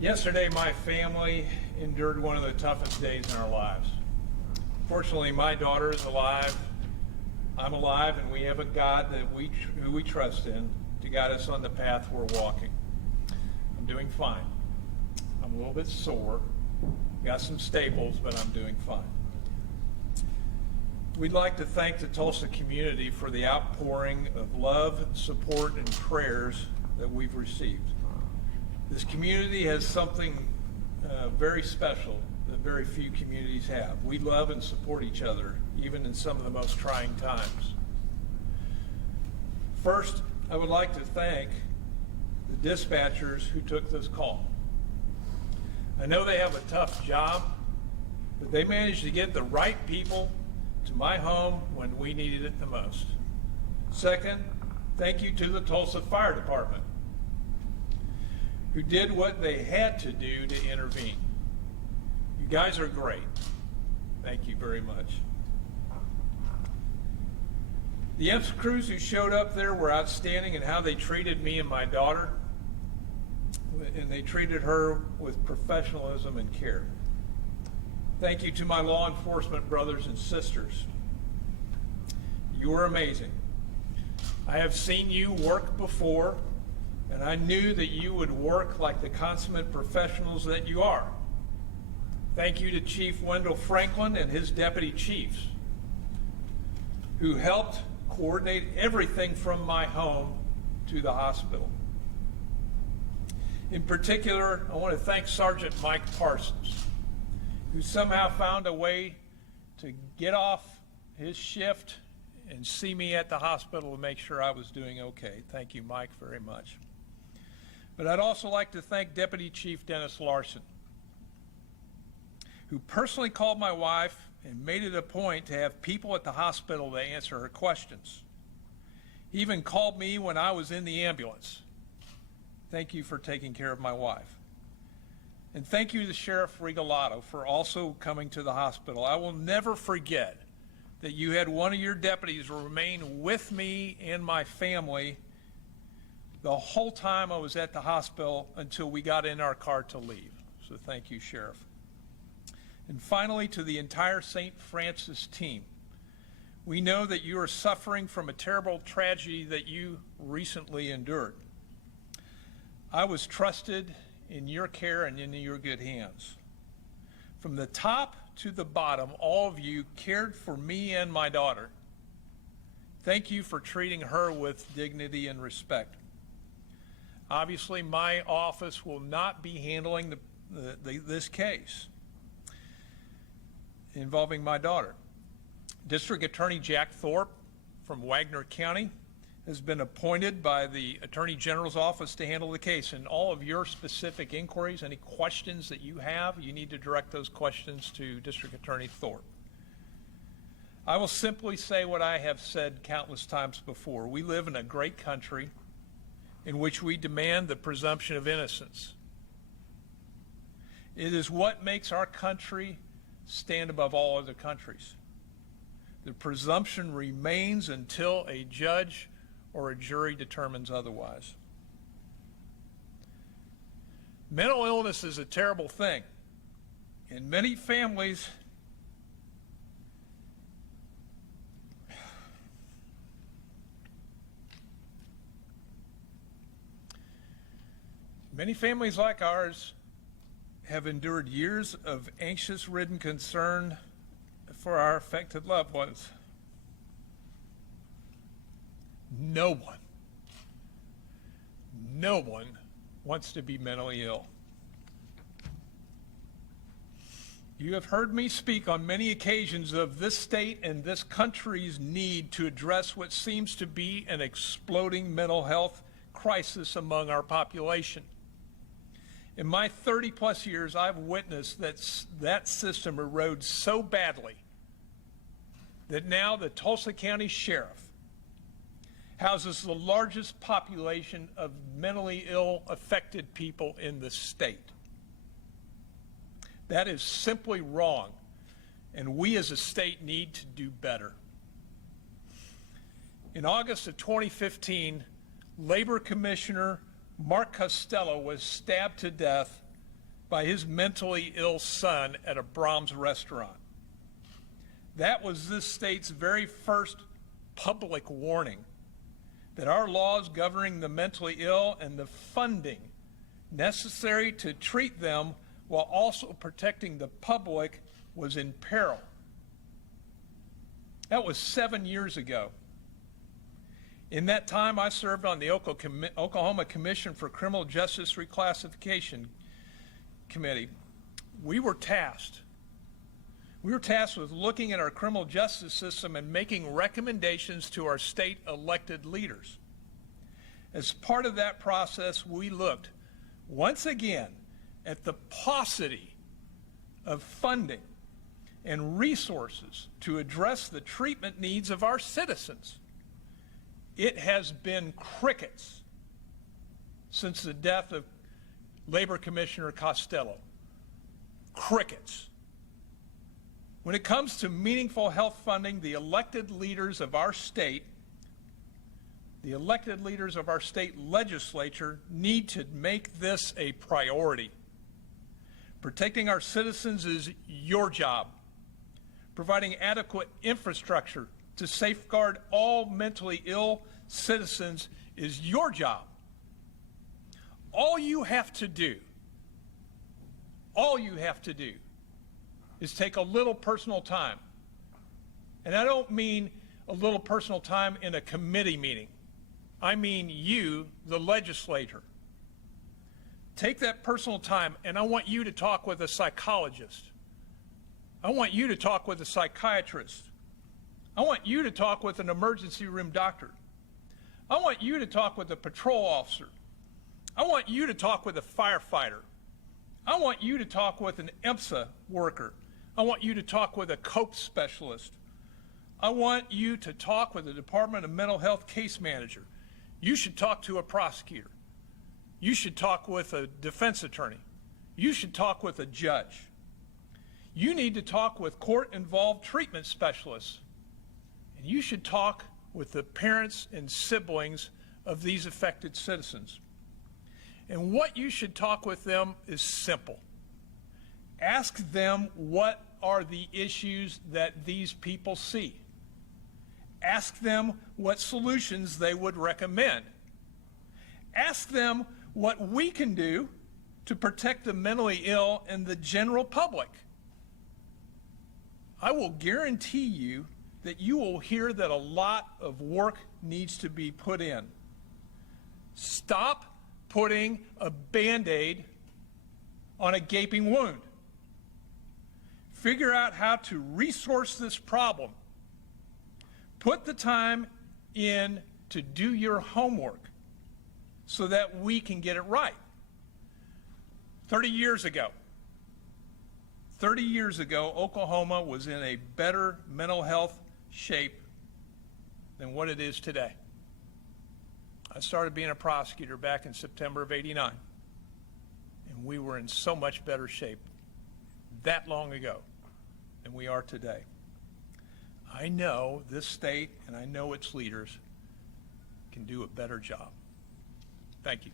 Yesterday, my family endured one of the toughest days in our lives. Fortunately, my daughter is alive, I'm alive, and we have a God who we trust in to guide us on the path we're walking. I'm doing fine. I'm a little bit sore, got some staples, but I'm doing fine. We'd like to thank the Tulsa community for the outpouring of love, support, and prayers that we've received. This community has something very special that very few communities have. We love and support each other, even in some of the most trying times. First, I would like to thank the dispatchers who took this call. I know they have a tough job, but they managed to get the right people to my home when we needed it the most. Second, thank you to the Tulsa Fire Department, who did what they had to do to intervene. You guys are great. Thank you very much. The EMS crews who showed up there were outstanding in how they treated me and my daughter, and they treated her with professionalism and care. Thank you to my law enforcement brothers and sisters. You were amazing. I have seen you work before, and I knew that you would work like the consummate professionals that you are. Thank you to Chief Wendell Franklin and his deputy chiefs, who helped coordinate everything from my home to the hospital. In particular, I want to thank Sergeant Mike Parsons, who somehow found a way to get off his shift and see me at the hospital to make sure I was doing okay. Thank you, Mike, very much. But I'd also like to thank Deputy Chief Dennis Larson, who personally called my wife and made it a point to have people at the hospital to answer her questions. He even called me when I was in the ambulance. Thank you for taking care of my wife. And thank you to Sheriff Regalado for also coming to the hospital. I will never forget that you had one of your deputies remain with me and my family the whole time I was at the hospital until we got in our car to leave. So thank you, Sheriff. And finally, to the entire St. Francis team. We know that you are suffering from a terrible tragedy that you recently endured. I was trusted in your care and in your good hands. From the top to the bottom, all of you cared for me and my daughter. Thank you for treating her with dignity and respect. Obviously, my office will not be handling this case involving my daughter. District Attorney Jack Thorpe from Wagner County has been appointed by the Attorney General's office to handle the case. And all of your specific inquiries, any questions that you have, you need to direct those questions to District Attorney Thorpe. I will simply say what I have said countless times before. We live in a great country in which we demand the presumption of innocence. It is what makes our country stand above all other countries. The presumption remains until a judge or a jury determines otherwise. Mental illness is a terrible thing. In many families, like ours have endured years of anxious-ridden concern for our affected loved ones. No one wants to be mentally ill. You have heard me speak on many occasions of this state and this country's need to address what seems to be an exploding mental health crisis among our population. In my 30-plus years, I've witnessed that system erode so badly that now the Tulsa County Sheriff houses the largest population of mentally ill affected people in the state. That is simply wrong, and we as a state need to do better. In August of 2015, Labor Commissioner Mark Costello was stabbed to death by his mentally ill son at a Brahms restaurant. That was this state's very first public warning that our laws governing the mentally ill and the funding necessary to treat them while also protecting the public was in peril. That was 7 years ago. In that time, I served on the Oklahoma Commission for Criminal Justice Reclassification Committee. We were tasked with looking at our criminal justice system and making recommendations to our state elected leaders. As part of that process, we looked once again at the paucity of funding and resources to address the treatment needs of our citizens. It has been crickets since the death of Labor Commissioner Costello. Crickets. When it comes to meaningful health funding, the elected leaders of our state legislature need to make this a priority. Protecting our citizens is your job. Providing adequate infrastructure to safeguard all mentally ill citizens is your job. All you have to do is take a little personal time. And I don't mean a little personal time in a committee meeting. I mean you, the legislator. Take that personal time, and I want you to talk with a psychologist. I want you to talk with a psychiatrist. I want you to talk with an emergency room doctor. I want you to talk with a patrol officer. I want you to talk with a firefighter. I want you to talk with an EMSA worker. I want you to talk with a COPE specialist. I want you to talk with the Department of Mental Health case manager. You should talk to a prosecutor. You should talk with a defense attorney. You should talk with a judge. You need to talk with court-involved treatment specialists. And you should talk with the parents and siblings of these affected citizens. And what you should talk with them is simple. Ask them what are the issues that these people see. Ask them what solutions they would recommend. Ask them what we can do to protect the mentally ill and the general public. I will guarantee you that you will hear that a lot of work needs to be put in. Stop putting a Band-Aid on a gaping wound. Figure out how to resource this problem. Put the time in to do your homework so that we can get it right. 30 years ago, Oklahoma was in a better mental health shape than what it is today. I started being a prosecutor back in September of '89, and we were in so much better shape that long ago than we are today. I know this state and I know its leaders can do a better job. Thank you.